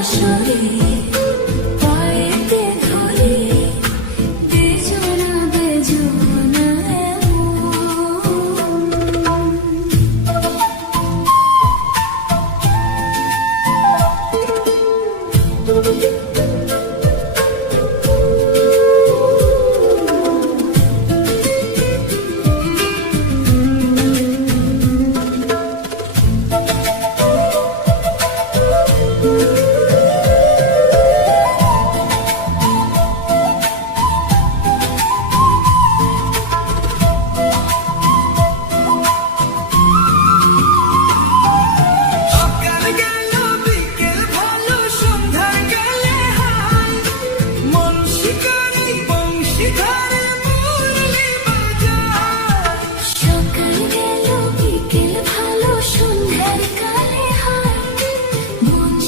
আসরে পায়েতে ধরে বেজনা বেজনা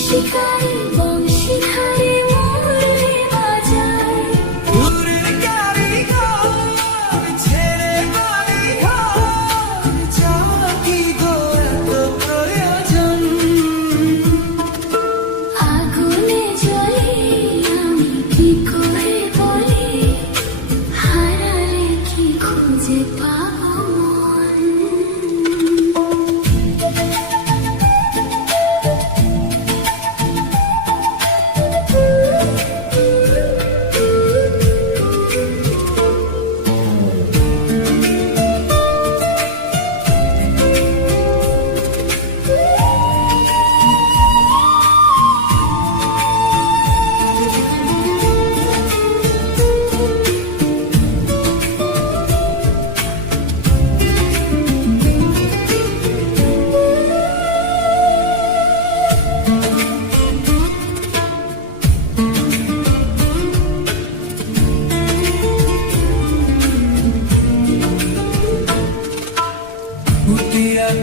শিকারি বংশীধারে মুরলি বাজায় দূরের কারিগর ছেড়ে বাড়ি ঘর যাওয়া কি গো এত প্রয়োজন আগুনে জ্বলি আমি কি করে বলি হারালে কি খুঁজে পাবো মন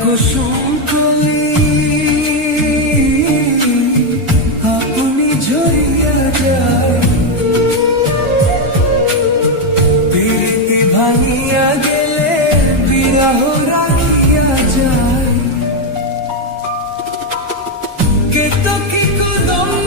কুসুম কলি আপনি ঝরিয়া যায় প্রীতি ভাঙিয়া গেলে বিরহ রাখিয়া যায় কে তো কি কদম